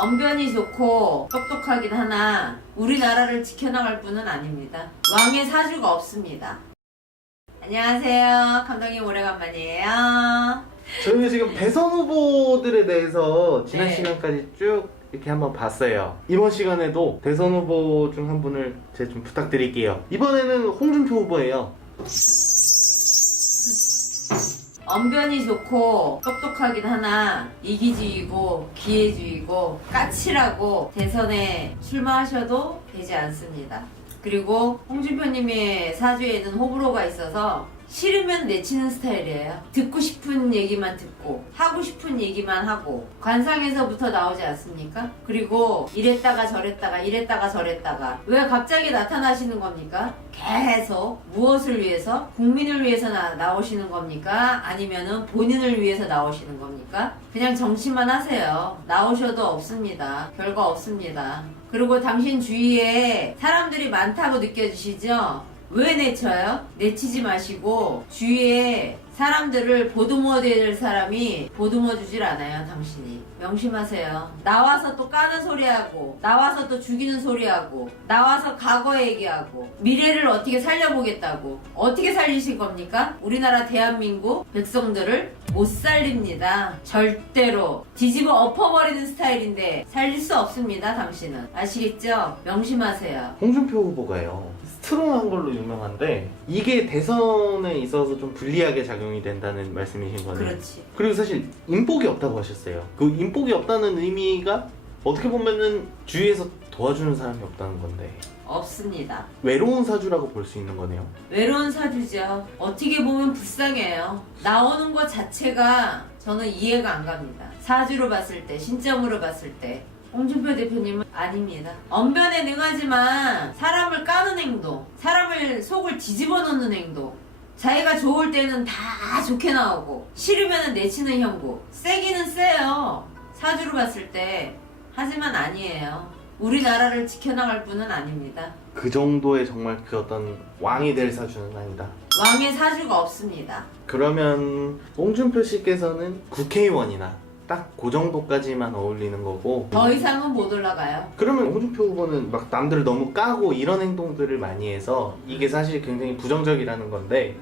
언변이 좋고 똑똑하긴 하나 우리나라를 지켜나갈 분은 아닙니다. 왕의 사주가 없습니다. 안녕하세요. 감독님 오래간만이에요. 저희가 지금 대선 후보들에 대해서 지난 네. 시간까지 쭉 이렇게 한번 봤어요. 이번 시간에도 대선 후보 중 한 분을 제가 좀 부탁드릴게요. 이번에는 홍준표 후보예요. 언변이 좋고 똑똑하긴 하나 이기주의고 기회주의고 까칠하고 대선에 출마하셔도 되지 않습니다. 그리고 홍준표님의 사주에는 호불호가 있어서 싫으면 내치는 스타일이에요. 듣고 싶은 얘기만 듣고 하고 싶은 얘기만 하고 관상에서부터 나오지 않습니까? 그리고 이랬다가 저랬다가 이랬다가 저랬다가 왜 갑자기 나타나시는 겁니까? 계속 무엇을 위해서 국민을 위해서 나, 나오시는 겁니까? 아니면은 본인을 위해서 나오시는 겁니까? 그냥 정치만 하세요. 나오셔도 없습니다. 별거 없습니다. 그리고 당신 주위에 사람들이 많다고 느껴지시죠? 왜 내쳐요? 내치지 마시고 주위에 사람들을 보듬어야 될 사람이 보듬어 주질 않아요, 당신이. 명심하세요. 나와서 또 까는 소리 하고, 나와서 또 죽이는 소리 하고, 나와서 과거 얘기하고, 미래를 어떻게 살려보겠다고. 어떻게 살리실 겁니까? 우리나라 대한민국 백성들을 못 살립니다. 절대로. 뒤집어 엎어버리는 스타일인데, 살릴 수 없습니다, 당신은. 아시겠죠? 명심하세요. 홍준표 후보가요. 스트롱한 걸로 유명한데 이게 대선에 있어서 좀 불리하게 작용이 된다는 말씀이신 거네요. 그렇지. 그리고 사실 인복이 없다고 하셨어요. 그 인복이 없다는 의미가 어떻게 보면은 주위에서 도와주는 사람이 없다는 건데 없습니다. 외로운 사주라고 볼 수 있는 거네요. 외로운 사주죠. 어떻게 보면 불쌍해요. 나오는 것 자체가 저는 이해가 안 갑니다. 사주로 봤을 때, 신점으로 봤을 때. 홍준표 대표님은 아닙니다. 언변에 능하지만 사람을 까는 행동, 사람을 속을 뒤집어 놓는 행동, 자기가 좋을 때는 다 좋게 나오고 싫으면 내치는 형국, 세기는 세요. 사주로 봤을 때. 하지만 아니에요. 우리나라를 지켜나갈 분은 아닙니다. 그 정도의 정말 그 어떤 왕이 될 사주는 아니다. 왕의 사주가 없습니다. 그러면 홍준표 씨께서는 국회의원이나 딱 그 정도까지만 어울리는 거고 더 이상은 못 올라가요. 그러면 홍준표 후보는 막 남들을 너무 까고 이런 행동들을 많이 해서 이게 사실 굉장히 부정적이라는 건데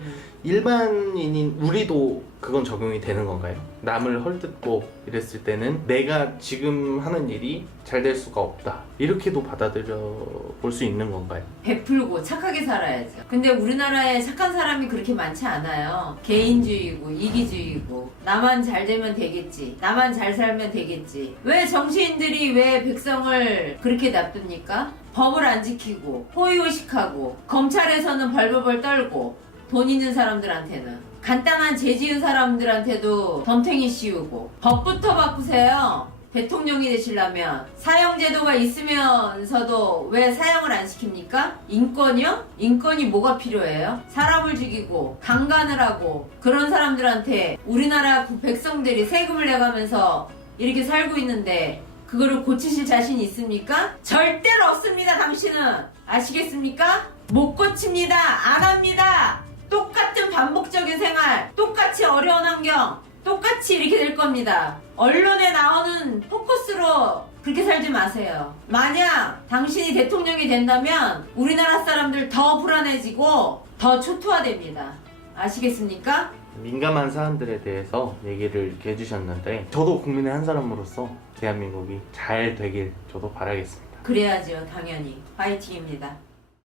일반인인 우리도 그건 적용이 되는 건가요? 남을 헐뜯고 이랬을 때는 내가 지금 하는 일이 잘 될 수가 없다 이렇게도 받아들여 볼 수 있는 건가요? 베풀고 착하게 살아야죠. 근데 우리나라에 착한 사람이 그렇게 많지 않아요. 개인주의고 이기주의고 나만 잘 되면 되겠지. 나만 잘 살면 되겠지. 왜 정치인들이 왜 백성을 그렇게 놔둡니까? 법을 안 지키고 호의호식하고 검찰에서는 벌벌벌 떨고 돈 있는 사람들한테는 간단한 죄 지은 사람들한테도 덤탱이 씌우고 법부터 바꾸세요. 대통령이 되시려면 사형제도가 있으면서도 왜 사형을 안 시킵니까? 인권이요? 인권이 뭐가 필요해요? 사람을 죽이고 강간을 하고 그런 사람들한테 우리나라 그 백성들이 세금을 내가면서 이렇게 살고 있는데 그거를 고치실 자신 있습니까? 절대로 없습니다 당신은 아시겠습니까? 못 고칩니다 안 합니다 똑같은 반복적인 생활 똑같이 어려운 환경 똑같이 이렇게 될 겁니다. 언론에 나오는 포커스로 그렇게 살지 마세요. 만약 당신이 대통령이 된다면 우리나라 사람들 더 불안해지고 더 초토화됩니다. 아시겠습니까? 민감한 사안들에 대해서 얘기를 이렇게 해주셨는데 저도 국민의 한 사람으로서 대한민국이 잘 되길 저도 바라겠습니다. 그래야죠, 당연히. 파이팅입니다.